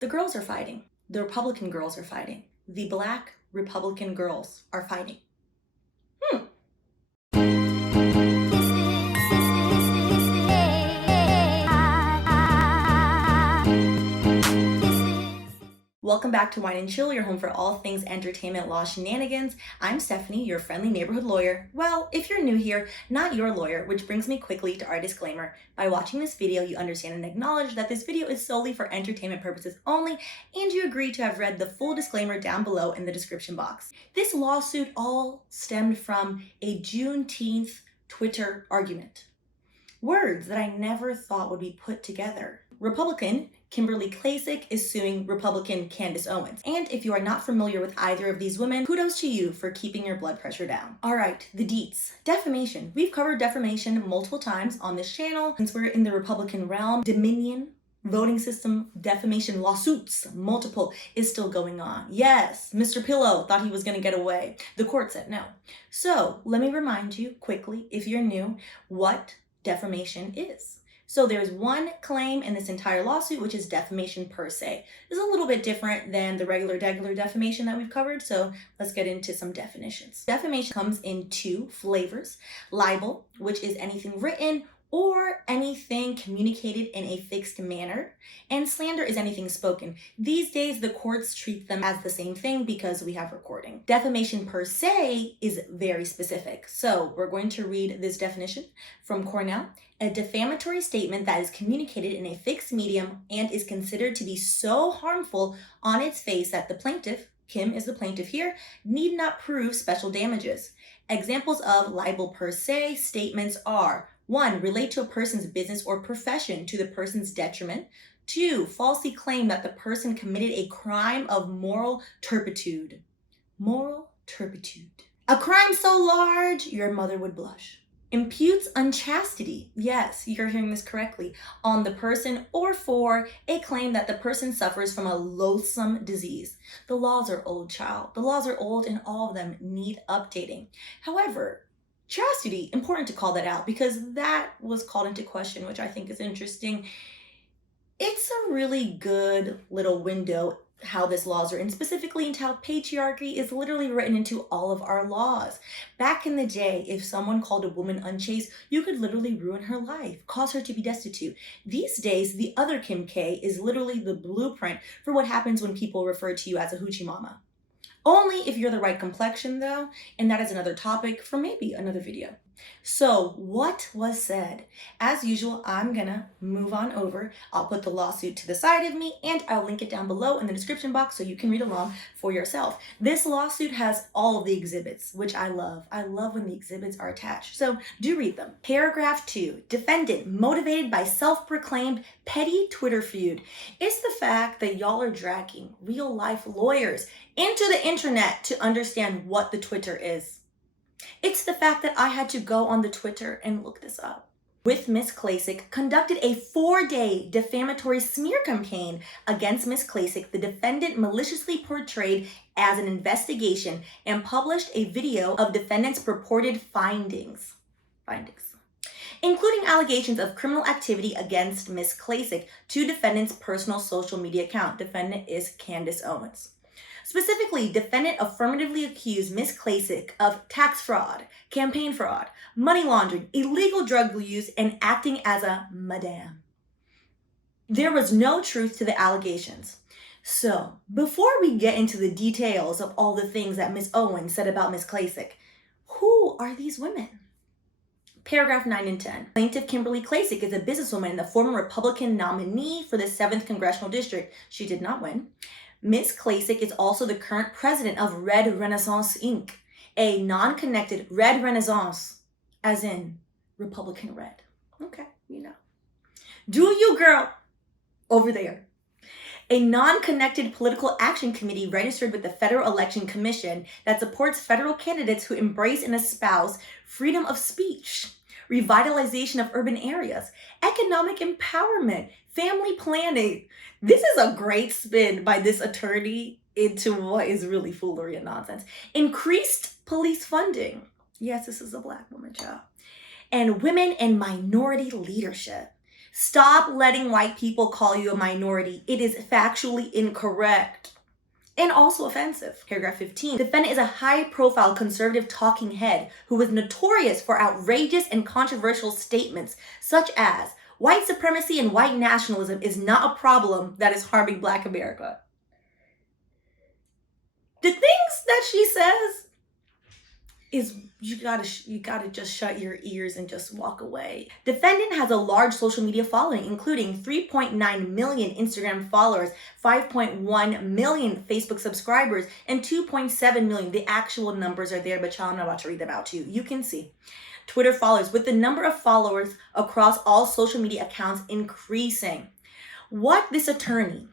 The girls are fighting. The Republican girls are fighting. The Black Republican girls are fighting. Welcome back to Wine and Chill, your home for all things entertainment law shenanigans. I'm Stephanie, your friendly neighborhood lawyer. Well, if you're new here, not your lawyer, which brings me quickly to our disclaimer. By watching this video, you understand and acknowledge that this video is solely for entertainment purposes only, and you agree to have read the full disclaimer down below in the description box. This lawsuit all stemmed from a Juneteenth Twitter argument. Words that I never thought would be put together. Republican Kimberly Klacik is suing Republican Candace Owens. And if you are not familiar with either of these women, kudos to you for keeping your blood pressure down. All right, the deets. Defamation. We've covered defamation multiple times on this channel. Since we're in the Republican realm, Dominion voting system defamation lawsuits, multiple, is still going on. Yes, Mr. Pillow thought he was gonna get away. The court said no. So let me remind you quickly, if you're new, what defamation is. So there's one claim in this entire lawsuit, which is defamation per se. It's a little bit different than the regular defamation that we've covered, so let's get into some definitions. Defamation comes in two flavors. Libel, which is anything written or anything communicated in a fixed manner, and slander is anything spoken. These days, the courts treat them as the same thing because we have recording. Defamation per se is very specific. So we're going to read this definition from Cornell. A defamatory statement that is communicated in a fixed medium and is considered to be so harmful on its face that the plaintiff, Kim is the plaintiff here, need not prove special damages. Examples of libel per se statements are: 1. Relate to a person's business or profession to the person's detriment. 2. Falsely claim that the person committed a crime of moral turpitude. Moral turpitude. A crime so large, your mother would blush. Imputes unchastity, yes, you're hearing this correctly, on the person or for a claim that the person suffers from a loathsome disease. The laws are old, child. The laws are old and all of them need updating. However, chastity, important to call that out because that was called into question, which I think is interesting. It's a really good little window how this laws are in, specifically into how patriarchy is literally written into all of our laws. Back in the day, if someone called a woman unchaste, you could literally ruin her life, cause her to be destitute. These days, the other Kim K is literally the blueprint for what happens when people refer to you as a hoochie mama. Only if you're the right complexion though, and that is another topic for maybe another video. So what was said? As usual, I'm gonna move on over. I'll put the lawsuit to the side of me and I'll link it down below in the description box so you can read along for yourself. This lawsuit has all of the exhibits, which I love. I love when the exhibits are attached. So do read them. Paragraph 2, defendant motivated by self-proclaimed petty Twitter feud. It's the fact that y'all are dragging real life lawyers into the internet to understand what the Twitter is. It's the fact that I had to go on the Twitter and look this up. With Miss Klacik, conducted a 4-day defamatory smear campaign against Miss Klacik, the defendant maliciously portrayed as an investigation and published a video of defendant's purported findings, including allegations of criminal activity against Miss Klacik to defendant's personal social media account. Defendant is Candace Owens. Specifically, defendant affirmatively accused Miss Klacik of tax fraud, campaign fraud, money laundering, illegal drug use, and acting as a madam. There was no truth to the allegations. So, before we get into the details of all the things that Miss Owens said about Miss Klacik, who are these women? Paragraph 9 and 10. Plaintiff Kimberly Klacik is a businesswoman and the former Republican nominee for the 7th Congressional District. She did not win. Ms. Klacik is also the current president of Red Renaissance Inc., a non-connected Red Renaissance, as in Republican Red. Okay, you know. Do you, girl, over there. A non-connected political action committee registered with the Federal Election Commission that supports federal candidates who embrace and espouse freedom of speech, revitalization of urban areas, economic empowerment, family planning. This is a great spin by this attorney into what is really foolery and nonsense. Increased police funding. Yes, this is a Black woman, child. And women and minority leadership. Stop letting white people call you a minority. It is factually incorrect and also offensive. Paragraph 15, defendant is a high-profile conservative talking head who was notorious for outrageous and controversial statements such as, white supremacy and white nationalism is not a problem that is harming Black America. The things that she says is you gotta just shut your ears and just walk away. Defendant has a large social media following, including 3.9 million Instagram followers, 5.1 million Facebook subscribers, and 2.7 million. The actual numbers are there, but y'all, I'm not about to read them out to you. You can see. Twitter followers, with the number of followers across all social media accounts increasing. What this attorney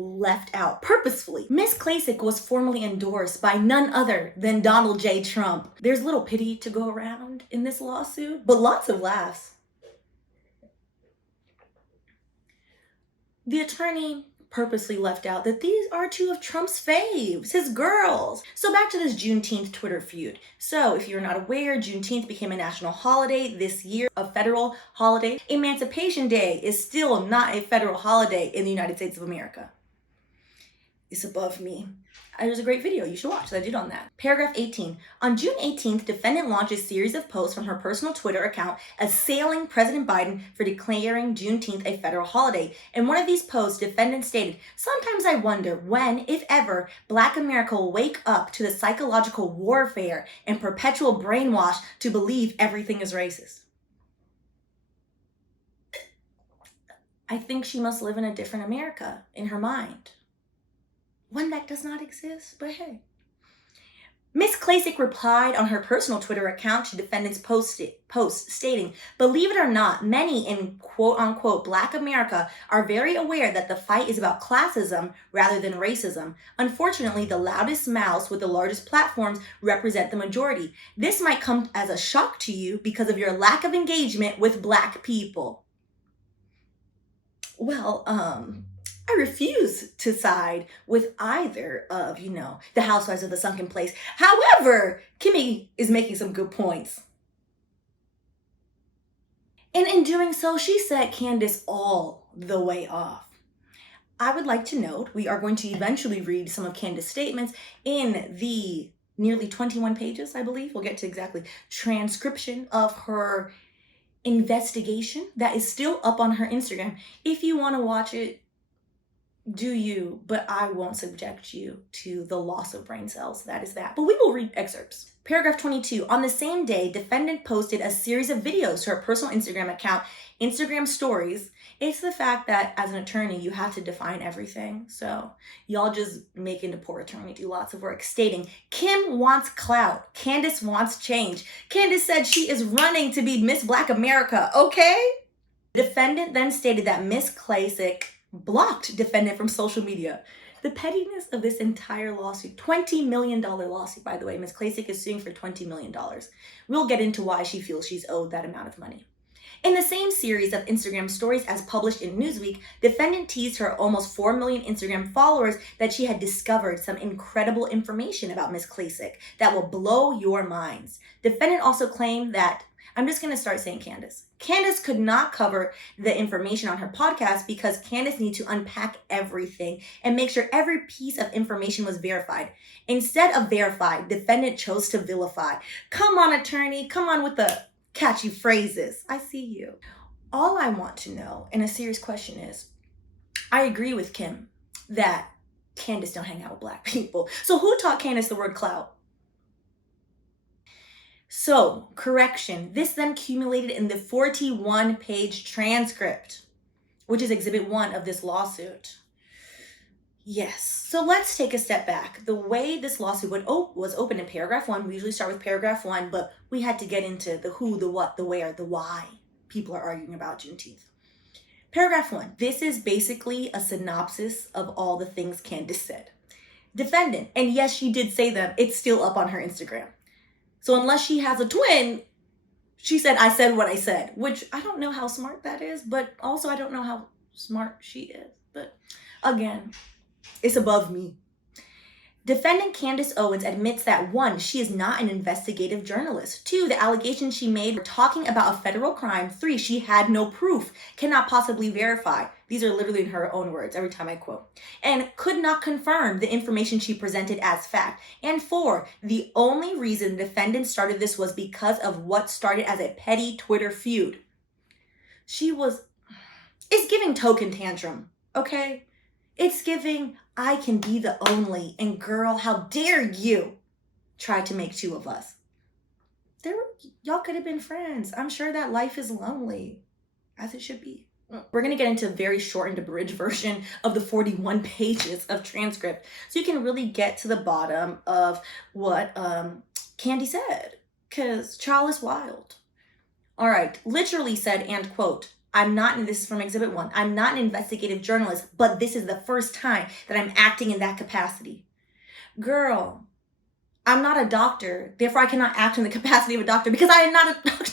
left out purposefully. Ms. Klacik was formally endorsed by none other than Donald J. Trump. There's little pity to go around in this lawsuit, but lots of laughs. The attorney purposely left out that these are two of Trump's faves, his girls. So back to this Juneteenth Twitter feud. So if you're not aware, Juneteenth became a national holiday this year, a federal holiday. Emancipation Day is still not a federal holiday in the United States of America. It's above me. There's a great video you should watch that I did on that. Paragraph 18. On June 18th, defendant launched a series of posts from her personal Twitter account assailing President Biden for declaring Juneteenth a federal holiday. In one of these posts, defendant stated, "Sometimes I wonder when, if ever, Black America will wake up to the psychological warfare and perpetual brainwash to believe everything is racist." I think she must live in a different America in her mind. One that does not exist, but hey. Ms. Klacik replied on her personal Twitter account to defendant's post stating, "Believe it or not, many in quote-unquote Black America are very aware that the fight is about classism rather than racism. Unfortunately, the loudest mouths with the largest platforms represent the majority. This might come as a shock to you because of your lack of engagement with Black people." Well, I refuse to side with either of, the housewives of the sunken place. However, Kimmy is making some good points. And in doing so, she set Candace all the way off. I would like to note, we are going to eventually read some of Candace's statements in the nearly 21 pages, I believe. We'll get to exactly transcription of her investigation that is still up on her Instagram. If you want to watch it, do you, but I won't subject you to the loss of brain cells. That is that. But we will read excerpts. Paragraph 22. On the same day, defendant posted a series of videos to her personal Instagram account, Instagram stories. It's the fact that as an attorney, you have to define everything. So y'all just making the poor attorney do lots of work, stating, "Kim wants clout. Candace wants change. Candace said she is running to be Miss Black America, okay?" Defendant then stated that Ms. Klacik blocked defendant from social media. The pettiness of this entire lawsuit, $20 million lawsuit, by the way. Ms. Klacik is suing for $20 million. We'll get into why she feels she's owed that amount of money. In the same series of Instagram stories as published in Newsweek, defendant teased her almost 4 million Instagram followers that she had discovered some incredible information about Ms. Klacik that will blow your minds. Defendant also claimed that, I'm just going to start saying Candace. Candace could not cover the information on her podcast because Candace needed to unpack everything and make sure every piece of information was verified. Instead of verified, defendant chose to vilify. Come on, attorney. Come on with the catchy phrases. I see you. All I want to know, and a serious question is, I agree with Kim that Candace don't hang out with Black people. So who taught Candace the word clout? So, correction, this then accumulated in the 41-page transcript, which is Exhibit 1 of this lawsuit. Yes, so let's take a step back. The way this lawsuit was opened in paragraph 1, we usually start with paragraph 1, but we had to get into the who, the what, the where, the why people are arguing about Juneteenth. Paragraph 1, this is basically a synopsis of all the things Candace said. Defendant, and yes, she did say them, it's still up on her Instagram. So unless she has a twin, she said, I said what I said, which I don't know how smart that is, but also I don't know how smart she is. But again, it's above me. Defendant Candace Owens admits that 1, she is not an investigative journalist. 2, the allegations she made were talking about a federal crime. 3, she had no proof, cannot possibly verify. These are literally in her own words every time I quote. And could not confirm the information she presented as fact. And 4, the only reason the defendant started this was because of what started as a petty Twitter feud. It's giving token tantrum, okay? It's giving, I can be the only, and girl, how dare you try to make 2 of us. Y'all could have been friends. I'm sure that life is lonely, as it should be. We're going to get into a very shortened, abridged version of the 41 pages of transcript, so you can really get to the bottom of what Candy said, because child is wild. All right, literally said, and quote, this is from Exhibit 1, I'm not an investigative journalist, but this is the first time that I'm acting in that capacity. Girl, I'm not a doctor, therefore I cannot act in the capacity of a doctor because I am not a doctor.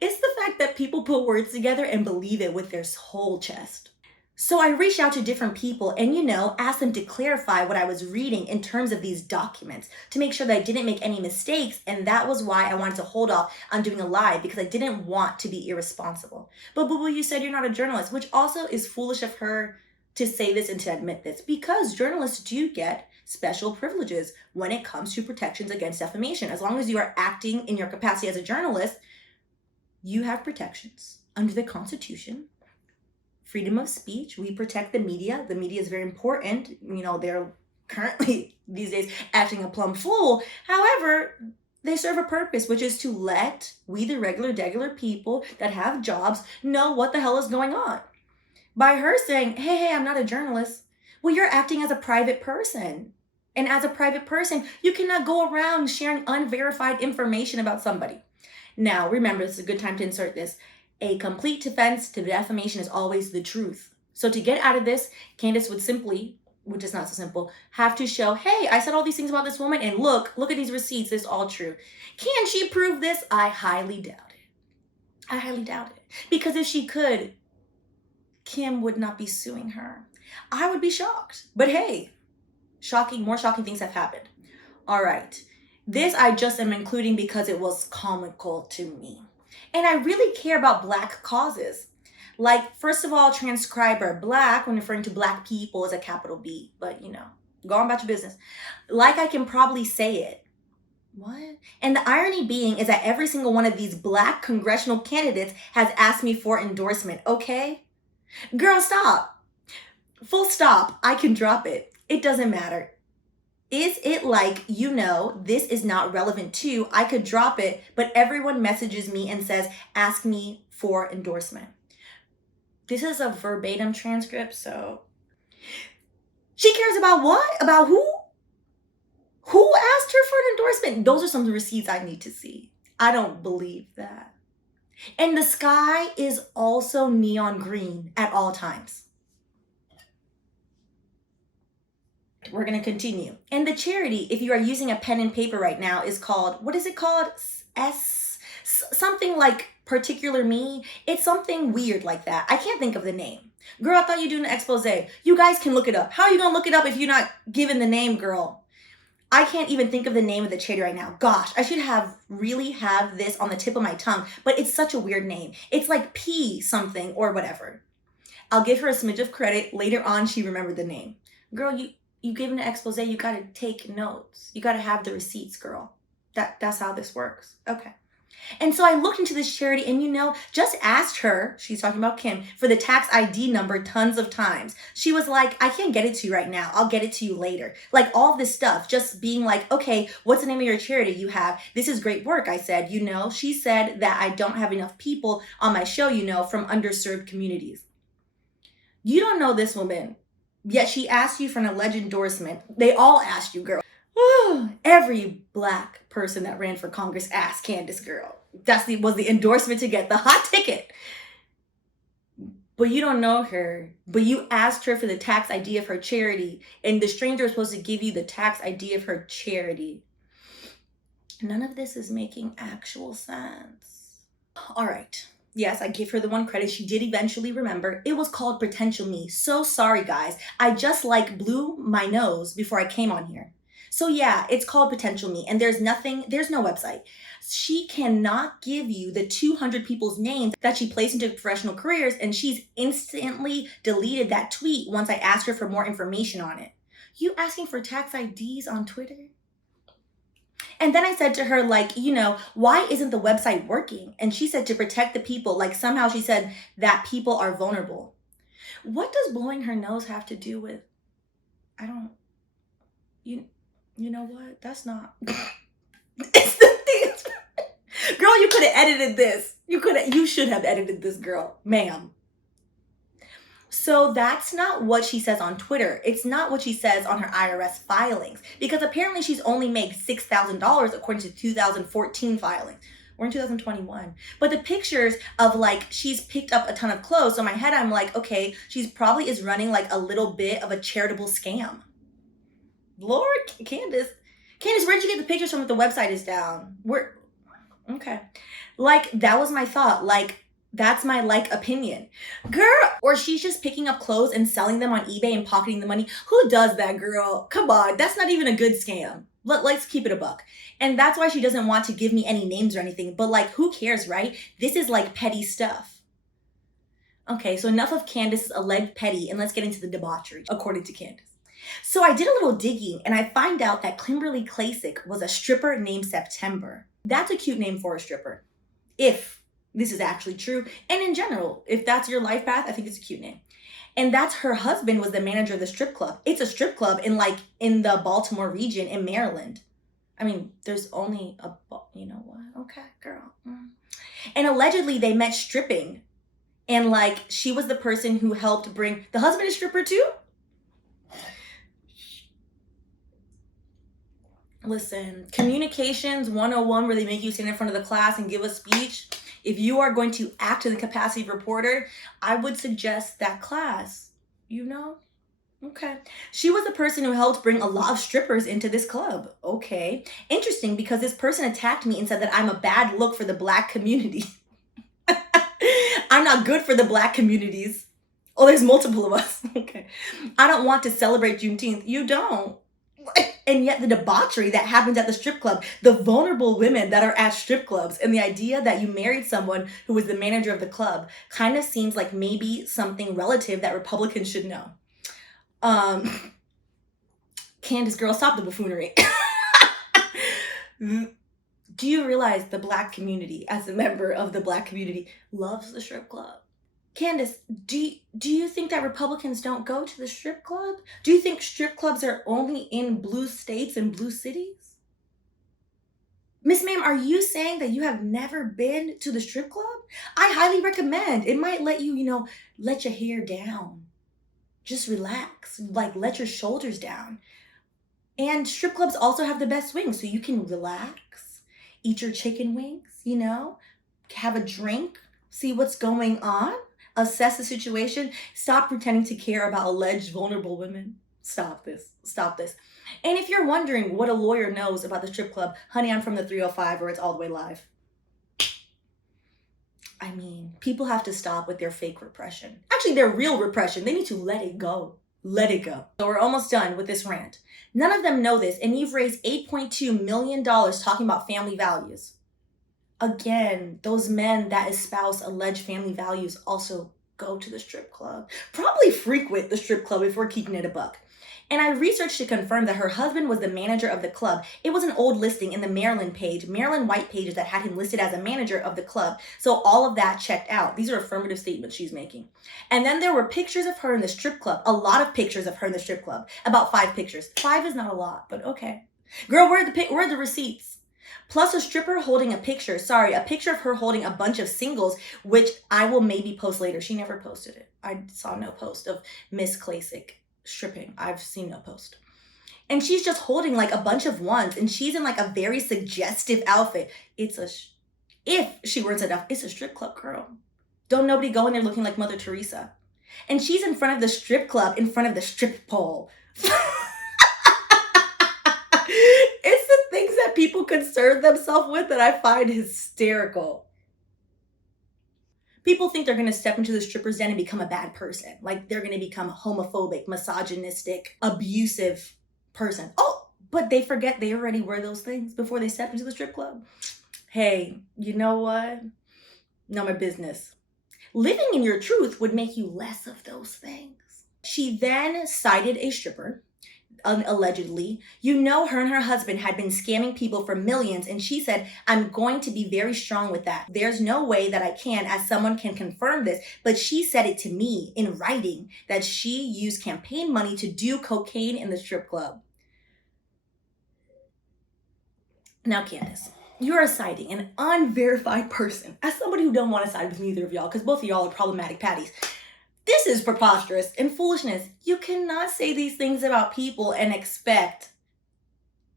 It's the fact that people put words together and believe it with their whole chest. So I reached out to different people and, asked them to clarify what I was reading in terms of these documents to make sure that I didn't make any mistakes. And that was why I wanted to hold off on doing a live, because I didn't want to be irresponsible. But Boo Boo, you said you're not a journalist, which also is foolish of her to say this and to admit this, because journalists do get special privileges when it comes to protections against defamation. As long as you are acting in your capacity as a journalist, you have protections under the Constitution. Freedom of speech. We protect the media. The media is very important. They're currently these days acting a plumb fool. However, they serve a purpose, which is to let we, the regular people that have jobs, know what the hell is going on. By her saying, hey, I'm not a journalist, well, you're acting as a private person. And as a private person, you cannot go around sharing unverified information about somebody. Now, remember, this is a good time to insert this. A complete defense to defamation is always the truth. So to get out of this, Candace would simply, which is not so simple, have to show, hey, I said all these things about this woman, and look at these receipts, it's all true. Can she prove this? I highly doubt it. Because if she could, Kim would not be suing her. I would be shocked. But hey, more shocking things have happened. All right. This I just am including because it was comical to me. And I really care about Black causes. Like, first of all, transcriber, Black, when referring to Black people, is a capital B. But, go on about your business. Like I can probably say it. What? And the irony being is that every single one of these Black congressional candidates has asked me for endorsement, okay? Girl, stop. Full stop. I can drop it. It doesn't matter. Is it like, this is not relevant to, I could drop it, but everyone messages me and says, ask me for endorsement. This is a verbatim transcript, so. She cares about what? About who? Who asked her for an endorsement? Those are some receipts I need to see. I don't believe that. And the sky is also neon green at all times. We're going to continue. And the charity, if you are using a pen and paper right now, is called, what is it called? Something like Particular Me. It's something weird like that. I can't think of the name. Girl, I thought you were doing an expose. You guys can look it up. How are you going to look it up if you're not given the name, girl? I can't even think of the name of the charity right now. Gosh, I should really have this on the tip of my tongue, but it's such a weird name. It's like P something or whatever. I'll give her a smidge of credit. Later on, she remembered the name. Girl, you give an expose, you got to take notes. You got to have the receipts, girl. That's how this works. Okay. And so I looked into this charity and, just asked her, she's talking about Kim, for the tax ID number tons of times. She was like, I can't get it to you right now. I'll get it to you later. Like all this stuff, just being like, okay, what's the name of your charity you have? This is great work, I said. She said that I don't have enough people on my show, from underserved communities. You don't know this woman. Yet she asked you for an alleged endorsement. They all asked you, girl. Every Black person that ran for Congress asked Candace, girl. Was the endorsement to get the hot ticket. But you don't know her. But you asked her for the tax ID of her charity. And the stranger was supposed to give you the tax ID of her charity. None of this is making actual sense. All right. Yes, I give her the one credit. She did eventually remember. It was called Potential Me. So sorry, guys. I just blew my nose before I came on here. So yeah, it's called Potential Me, and there's no website. She cannot give you the 200 people's names that she placed into professional careers, and she's instantly deleted that tweet once I asked her for more information on it. You asking for tax IDs on Twitter? And then I said to her, why isn't the website working? And she said to protect the people. Somehow she said that people are vulnerable. What does blowing her nose have to do with, I don't, you know what? That's not, it's the thing. Girl, you could have edited this. You should have edited this, girl, ma'am. So that's not what she says on Twitter. It's not what she says on her IRS filings, because apparently she's only made $6,000 according to 2014 filings. We're in 2021. But the pictures of she's picked up a ton of clothes. So in my head, I'm like, okay, she's probably is running a little bit of a charitable scam. Lord, Candace, where'd you get the pictures from if the website is down? Okay. That was my thought. That's my opinion. Girl, or she's just picking up clothes and selling them on eBay and pocketing the money. Who does that, girl? Come on, that's not even a good scam. Let's keep it a buck. And that's why she doesn't want to give me any names or anything. But who cares, right? This is petty stuff. Okay, so enough of Candace's alleged petty, and let's get into the debauchery, according to Candace. So I did a little digging, and I find out that Kimberly Klacik was a stripper named September. That's a cute name for a stripper. If this is actually true. And in general, if that's your life path, I think it's a cute name. And that's her husband was the manager of the strip club. It's a strip club in the Baltimore region in Maryland. I mean, there's only you know what? Okay, girl. And allegedly they met stripping. And she was the person who helped bring, the husband is stripper too? Listen, communications 101, where they make you stand in front of the class and give a speech. If you are going to act in the capacity of reporter, I would suggest that class, Okay. She was the person who helped bring a lot of strippers into this club. Okay. Interesting, because this person attacked me and said that I'm a bad look for the Black community. I'm not good for the Black communities. Oh, there's multiple of us. Okay. I don't want to celebrate Juneteenth. You don't. And yet the debauchery that happens at the strip club, the vulnerable women that are at strip clubs, and the idea that you married someone who was the manager of the club kind of seems like maybe something relative that Republicans should know. Candace, girl, stop the buffoonery. Do you realize the Black community, as a member of the Black community, loves the strip club? Candace, do you think that Republicans don't go to the strip club? Do you think strip clubs are only in blue states and blue cities? Miss Ma'am, are you saying that you have never been to the strip club? I highly recommend. It might let you, let your hair down. Just relax. Let your shoulders down. And strip clubs also have the best wings, so you can relax, eat your chicken wings, have a drink, see what's going on. Assess the situation. Stop pretending to care about alleged vulnerable women. Stop this. And if you're wondering what a lawyer knows about the strip club, honey, I'm from the 305 where it's all the way live. I mean, people have to stop with their fake repression. Actually, their real repression. They need to let it go. Let it go. So we're almost done with this rant. None of them know this, and you've raised $8.2 million talking about family values. Again, those men that espouse alleged family values also go to the strip club. Probably frequent the strip club if we're keeping it a buck. And I researched to confirm that her husband was the manager of the club. It was an old listing in the Maryland White pages that had him listed as a manager of the club. So all of that checked out. These are affirmative statements she's making. And then there were pictures of her in the strip club. A lot of pictures of her in the strip club. About 5 pictures. 5 is not a lot, but okay. Girl, where are the receipts? Plus a stripper holding a picture of her holding a bunch of singles, which I will maybe post later. She never posted it. I saw no post of Miss Klacik stripping. I've seen no post. And she's just holding a bunch of ones, and she's in a very suggestive outfit. If she weren't enough, it's a strip club, girl. Don't nobody go in there looking like Mother Teresa. And she's in front of the strip club, in front of the strip pole. It's the things that people concern themselves with that I find hysterical. People think they're going to step into the stripper's den and become a bad person. Like they're going to become a homophobic, misogynistic, abusive person. Oh, but they forget they already were those things before they stepped into the strip club. Hey, you know what? Not my business. Living in your truth would make you less of those things. She then cited a stripper, allegedly. You know, her and her husband had been scamming people for millions, and she said, I'm going to be very strong with that. There's no way that I can, as someone can confirm this, but she said it to me in writing that she used campaign money to do cocaine in the strip club. Now, Candace, you are citing an unverified person. As somebody who don't want to side with neither of y'all, because both of y'all are problematic patties, this is preposterous and foolishness. You cannot say these things about people and expect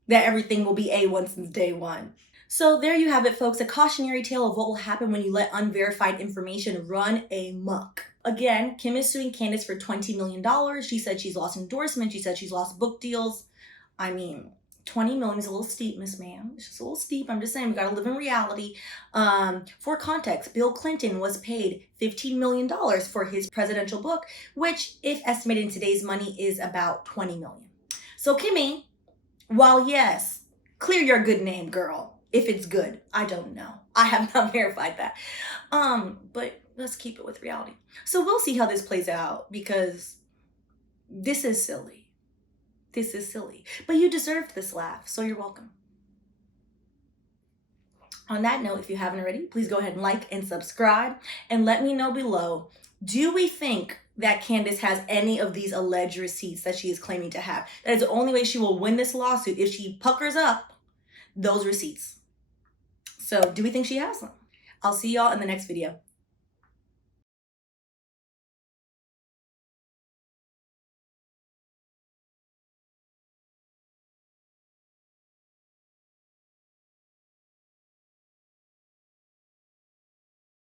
that everything will be A1 since day one. So there you have it, folks, a cautionary tale of what will happen when you let unverified information run amok. Again, Kim is suing Candace for $20 million. She said she's lost endorsements. She said she's lost book deals. I mean, 20 million is a little steep, Miss Ma'am. It's just a little steep. I'm just saying, we gotta live in reality. For context, Bill Clinton was paid $15 million for his presidential book, which, if estimated in today's money, is about 20 million. So Kimmy, while yes, clear your good name, girl. If it's good, I don't know. I have not verified that. But let's keep it with reality. So we'll see how this plays out, because this is silly. This is silly, but you deserved this laugh, so you're welcome. On that note, if you haven't already, please go ahead and like and subscribe, and let me know below, do we think that Candace has any of these alleged receipts that she is claiming to have? That is the only way she will win this lawsuit, if she puckers up those receipts. So do we think she has them? I'll see y'all in the next video.